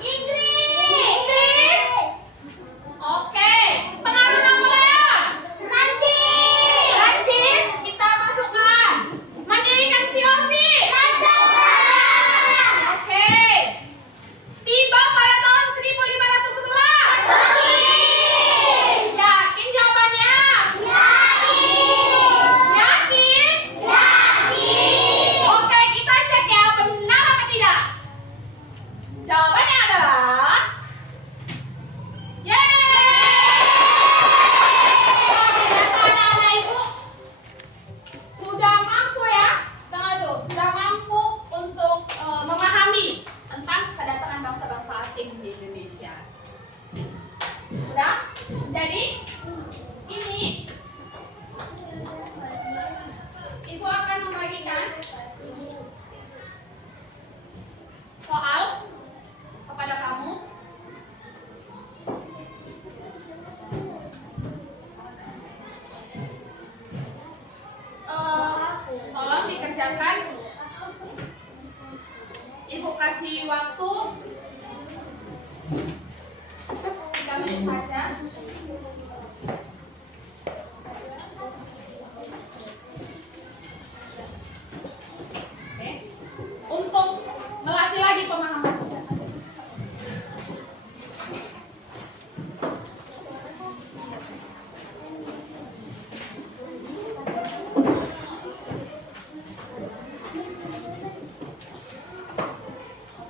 Inggris. Oke. Pengaruh Napoleon? Prancis. Kita masukkan. Mendirikan VOC? Oke. Tiba pada tahun 1511? Yakin jawabannya? Yakin? Oke, kita cek ya, benar apa tidak? Jawabannya adalah yeay! Ternyata anak-anak Ibu sudah mampu ya, sudah mampu untuk memahami tentang kedatangan bangsa-bangsa asing di Indonesia. Sudah? Jadi ini Ibu akan membagikan soal kepada kamu. Tolong dikerjakan. Ibu kasih waktu 3 menit saja. Oke. Untuk melatih lagi pemahaman.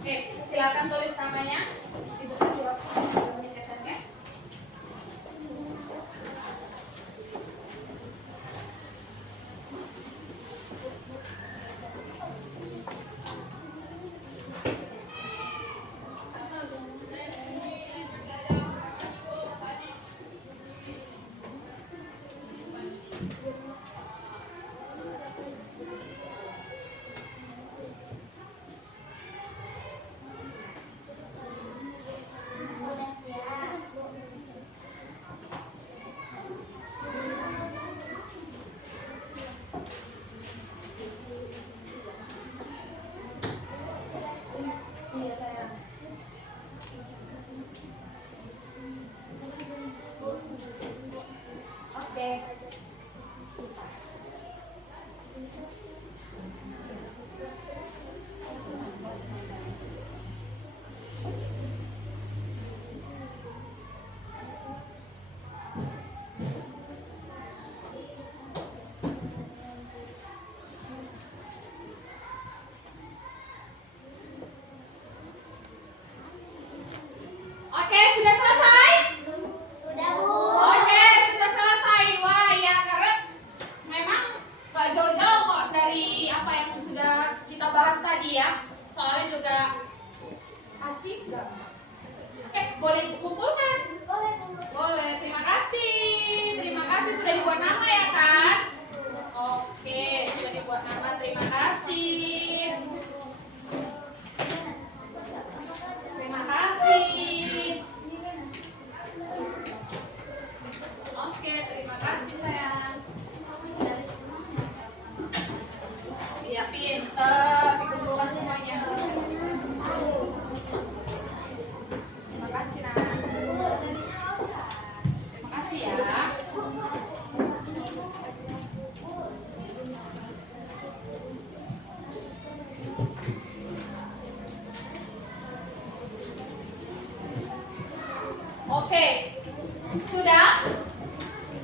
Oke, silakan tulis namanya. Ibu kasih waktu 3 menit ya. bahas tadi ya. Soalnya juga pasti enggak. Oke, boleh kumpulkan? Boleh, terima kasih. Terima kasih sudah dibuat nama ya kan? Oke, sudah dibuat nama, terima kasih. Terima kasih. Oke, terima kasih sayang. Iya, pinter. Dikumpulkan semuanya. Terima kasih, Nak. Terima kasih ya. Oke, sudah.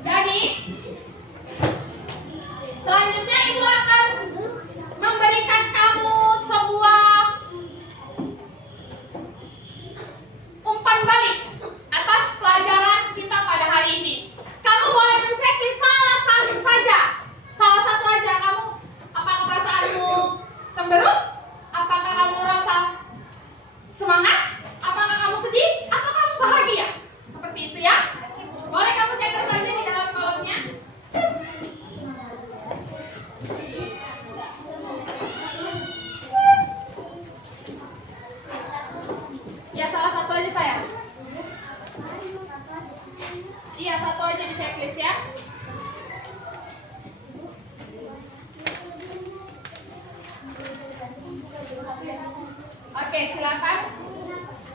Jadi, selanjutnya Ibu akan memberikan kamu sebuah umpan balik atas pelajaran kita pada hari ini. Kamu boleh menceklis salah satu saja. Salah satu aja. Kamu, apakah perasaanmu cemberut? Apakah kamu merasa semangat? Apakah kamu sedih? Atau kamu bahagia? Seperti itu ya. Boleh kamu ceklis saja di dalam kolomnya. Ya, salah satu aja saya. Iya, satu aja di checklist ya. Oke, silakan.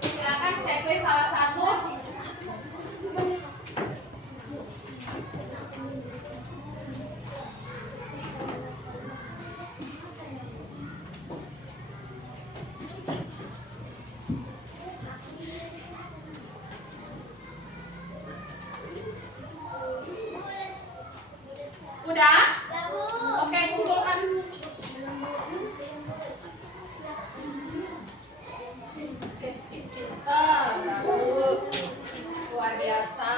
Silakan checklist salah satu. Udah? Oke, kumpulkan. Pinter, bagus. Luar biasa.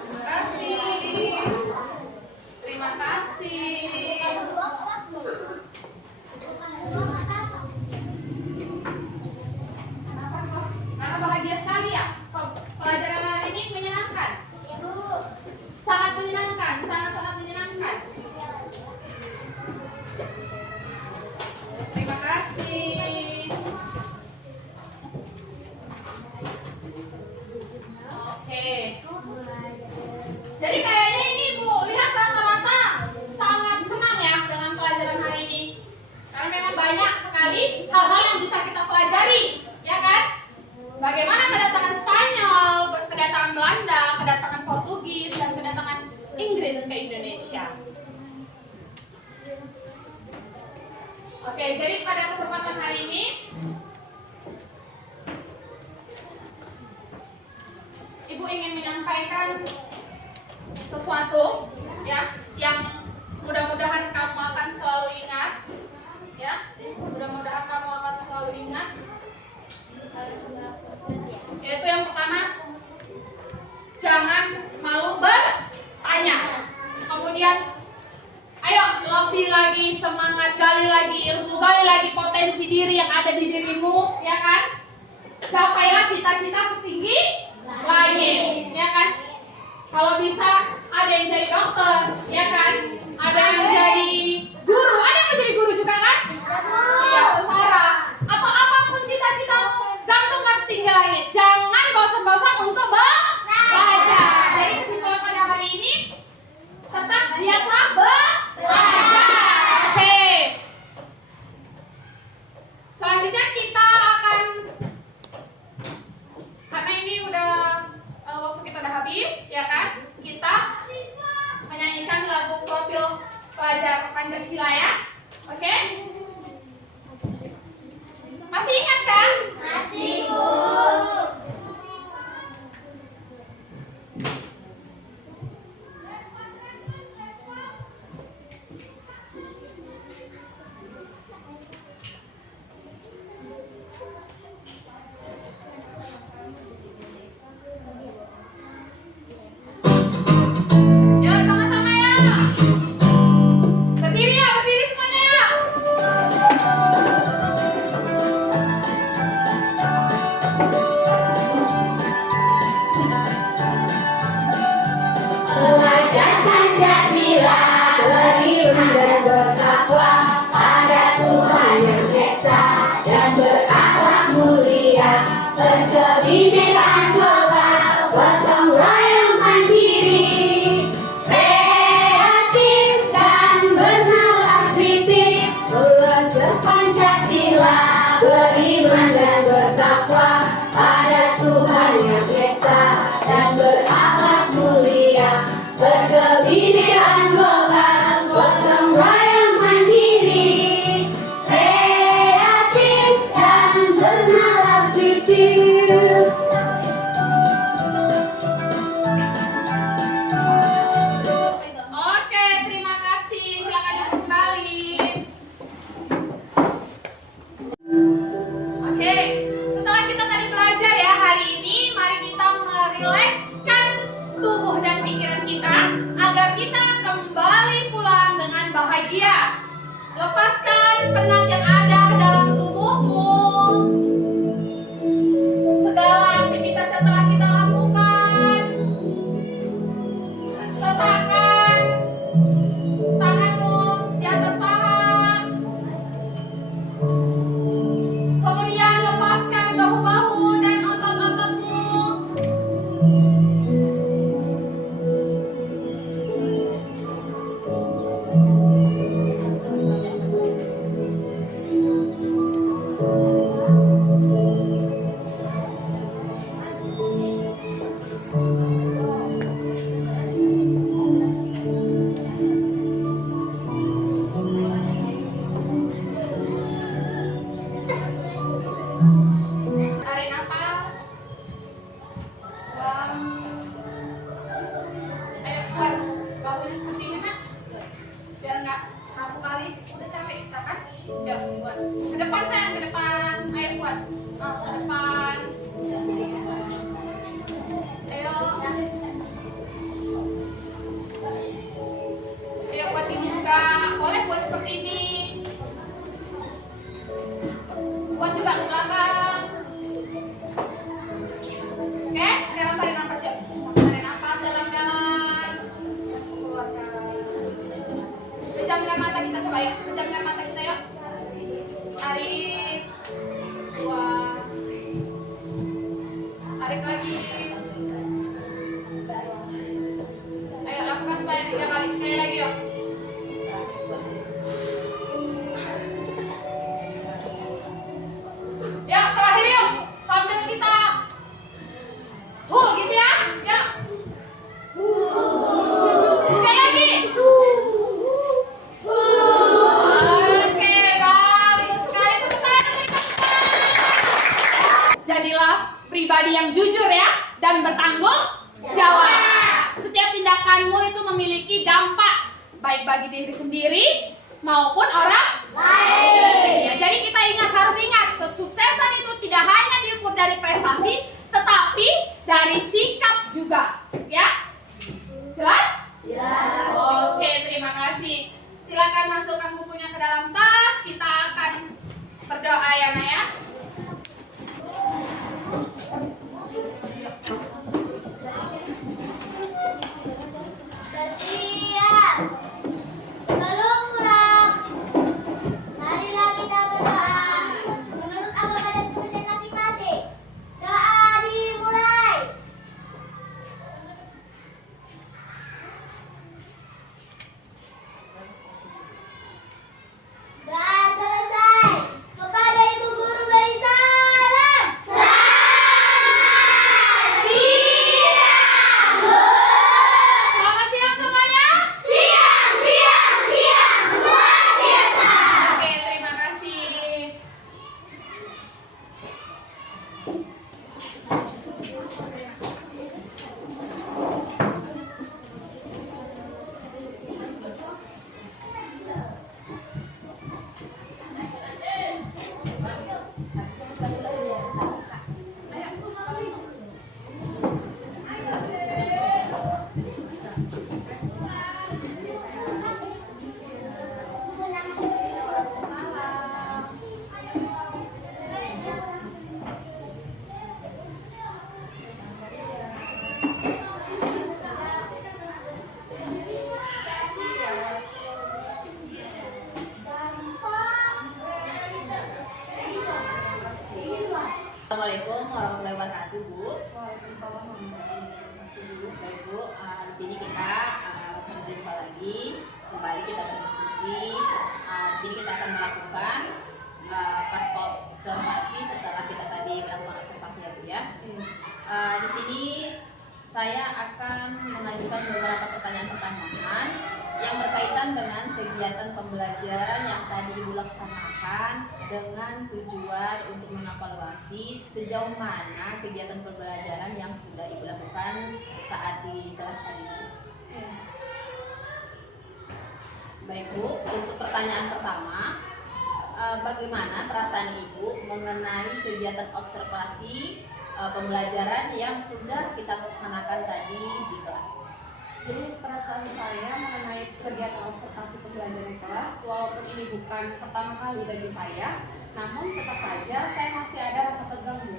Terima kasih. Terima kasih. Karena bahagia sekali ya. Pelajaran hari ini menyenangkan. Sangat menyenangkan, sangat-sangat menyenangkan. Terima kasih. Oke. Jadi kayaknya ini Bu, lihat rata-rata sangat senang ya dengan pelajaran hari ini. Karena memang banyak sekali hal-hal yang bisa kita pelajari, ya kan? Bagaimana kedatangan Spanyol, kedatangan Belanda, kedatangan Portugis, dan kedatangan Inggris ke Indonesia. Oke, jadi pada kesempatan hari ini Ibu ingin menyampaikan sesuatu ya yang mudah-mudahan kamu akan selalu ingat ya. Mudah-mudahan kamu akan selalu ingat. Yaitu yang pertama, jangan malu bertanya. Kemudian, ayo lebih lagi semangat, gali lagi ilmu, gali lagi potensi diri yang ada di dirimu, ya kan? Capailah cita-cita setinggi langit, ya kan? Kalau bisa ada yang jadi dokter, ya kan? Ada yang jadi guru, ada yang mau jadi guru juga kan? Iya, tentara, atau apapun cita-citamu, gantungkan setinggi langit. Jangan bosan-bosan untuk belajar. Jadi kesimpulan pada hari ini, tetap giatlah belajar. Oke. Selanjutnya kita akan, karena ini udah waktu kita udah habis, ya kan? Kita menyanyikan lagu profil pelajar Pancasila ya. Oke? Masih ingat kan? Masih, Bu. Ya, sama-sama ya. Pancasila, beriman dan bertakwa pada Tuhan yang Esa dan berakhlak mulia, berkebinekaan global, gotong royong mandiri, kreatif dan bernalar kritis, belajar Pancasila, beriman dan bertakwa pada Tuhan yang Esa dan berakhlak mulia, berkebinekaan global, gotong royong mandiri, kreatif dan bernalar kritis. Oke, terima kasih. Silakan duduk kembali. Oke, setelah kita tadi belajar ya hari ini, mari kita merilekskan tubuh dan pikiran kita agar kita kembali pulang dengan bahagia. Lepaskan penat yang ada dalam tubuhmu. Segala aktivitas yang telah kita lakukan, letakkan tanganmu di atas paha. Kemudian lepaskan bahu-bahu dan otot-ototmu. Tarik nafas. Buang. Ayo buat bahunya seperti ini nak, biar nggak kaku kali. Udah capek kita kan? Yuk buat ke depan sayang, ke depan. Ayo buat ke depan. Ayo. Ayo buat ini juga. Boleh buat seperti ini. Buat juga ke belakang. Oke, sekarang tarik nafas yuk. Tarik nafas dalam-dalam. Keluarkan. Pejamkan mata kita coba yuk. Pejamkan mata kita yuk. Tarik. Buang. Tarik lagi. Ayo lakukan sebanyak 3 kali. Sekali lagi yuk. Ya, terakhir yuk. Sambil kita gitu ya. Yuk. Sekali lagi. Oke, bagus sekali. Tepuk tangan. Jadilah pribadi yang jujur ya dan bertanggung jawab. Setiap tindakanmu itu memiliki dampak baik bagi diri sendiri maupun orang lain. Ya, jadi kita harus ingat, kesuksesan itu tidak hanya diukur dari prestasi, tetapi dari sikap juga. Ya? Jelas? Jelas. Oke, terima kasih. Silakan masukkan bukunya ke dalam tas. Kita akan berdoa ya, Naya. Bersiap. Sebelum pulang, marilah kita berdoa menurut agama dan kepercayaan masing-masing. Doa dimulai. Doa selesai. Kepada Ibu Guru Balita berkaitan dengan kegiatan pembelajaran yang tadi Ibu laksanakan dengan tujuan untuk mengevaluasi sejauh mana kegiatan pembelajaran yang sudah Ibu lakukan saat di kelas tadi. Baik Bu, untuk pertanyaan pertama, bagaimana perasaan Ibu mengenai kegiatan observasi pembelajaran yang sudah kita laksanakan tadi di kelas? Jadi perasaan saya mengenai kegiatan observasi pembelajaran kelas, walaupun ini bukan pertama kali bagi saya, namun tetap saja saya masih ada rasa terganggu.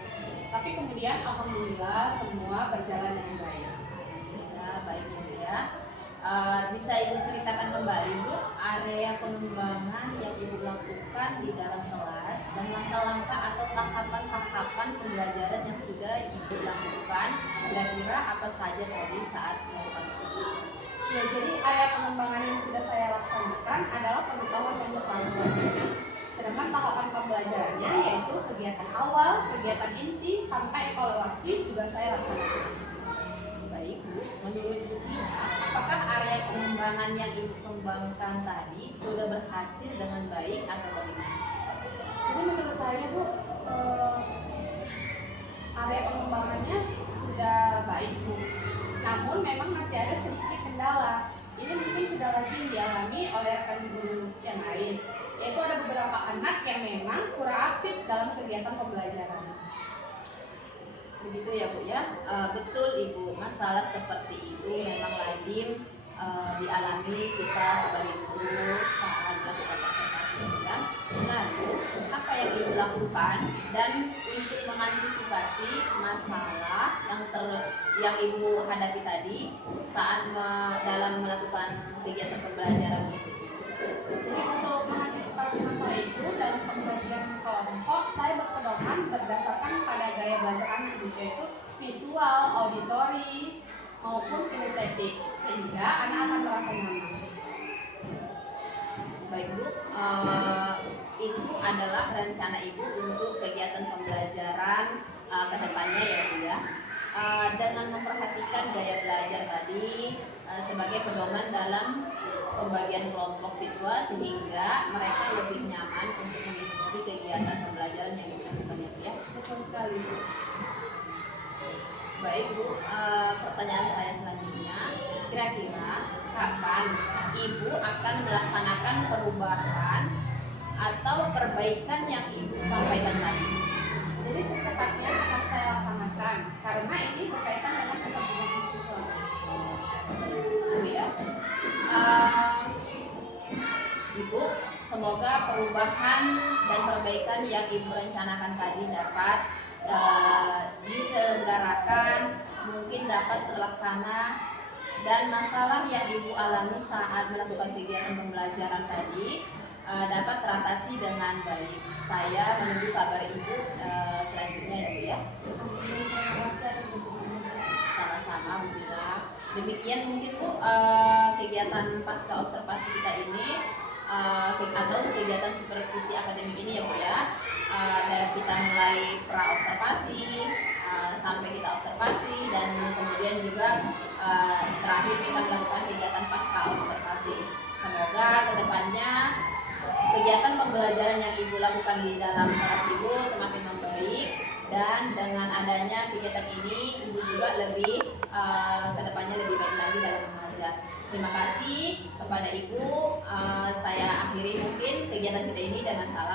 Tapi kemudian alhamdulillah semua berjalan dengan baik. Ya, baik Ibu ya. Bisa Ibu ceritakan kembali Bu area pengembangan yang Ibu lakukan di dalam kelas dan langkah-langkah atau tahapan-tahapan pembelajaran yang sudah Ibu lakukan, kira-kira apa saja tadi saat melakukan observasi? Ya, jadi area pengembangan yang sudah saya laksanakan adalah pengetahuan yang berpengalaman. Sedangkan tahapan pembelajarannya yaitu kegiatan awal, kegiatan inti, sampai evaluasi juga saya laksanakan. Baik Bu, menurut Ibu Tia, apakah area pengembangan yang Ibu kembangkan tadi sudah berhasil dengan baik atau bagaimana? Jadi menurut saya Bu, area pengembangannya sudah baik Bu. Namun memang masih ada sedikit kendala. Ini mungkin sudah lazim dialami oleh rekan guru yang lain. Yaitu ada beberapa anak yang memang kurang aktif dalam kegiatan pembelajaran. Begitu ya Bu ya. Betul Ibu, masalah seperti itu memang lazim dialami kita sebagai guru saat melakukan observasi ya. Lalu apa yang Ibu lakukan dan untuk mengantisipasi masalah yang Ibu hadapi tadi saat dalam melakukan kegiatan pembelajaran itu? Jadi untuk mengantisipasi masalah itu dalam pembelajaran kelompok, saya berpedoman berdasarkan pada gaya belajar anak, yaitu visual, auditori, maupun kinestetik, sehingga anak akan merasa nyaman. Baik Bu, itu adalah rencana Ibu untuk kegiatan pembelajaran ke depannya ya Bu ya. Dengan memperhatikan gaya belajar tadi sebagai pedoman dalam pembagian kelompok siswa sehingga mereka lebih nyaman untuk mengikuti kegiatan pembelajaran yang dilakukan ya. Betul sekali Bu. Baik Bu, pertanyaan saya selanjutnya, kira-kira kapan Ibu akan melaksanakan perubahan atau perbaikan yang Ibu sampaikan tadi? Jadi secepatnya akan saya laksanakan karena ini berkaitan dengan kepentingan siswa. Bu ya. Ibu, semoga perubahan dan perbaikan yang Ibu rencanakan tadi dapat diselenggarakan, mungkin dapat terlaksana, dan masalah yang Ibu alami saat melakukan kegiatan pembelajaran tadi dapat teratasi dengan baik. Saya menunggu kabar Ibu selanjutnya ya Bu ya. Sama-sama Bu Bila. Demikian mungkin Bu kegiatan pasca observasi kita ini atau kegiatan supervisi akademik ini ya Bu ya. Dari kita mulai pra observasi sampai kita observasi dan kemudian juga terakhir kita melakukan kegiatan pasca observasi. Semoga kedepannya kegiatan pembelajaran yang Ibu lakukan di dalam kelas Ibu semakin membaik, dan dengan adanya kegiatan ini Ibu juga lebih kedepannya lebih baik lagi dalam mengajar. Terima kasih kepada Ibu. Saya akhiri mungkin kegiatan kita ini dengan salam.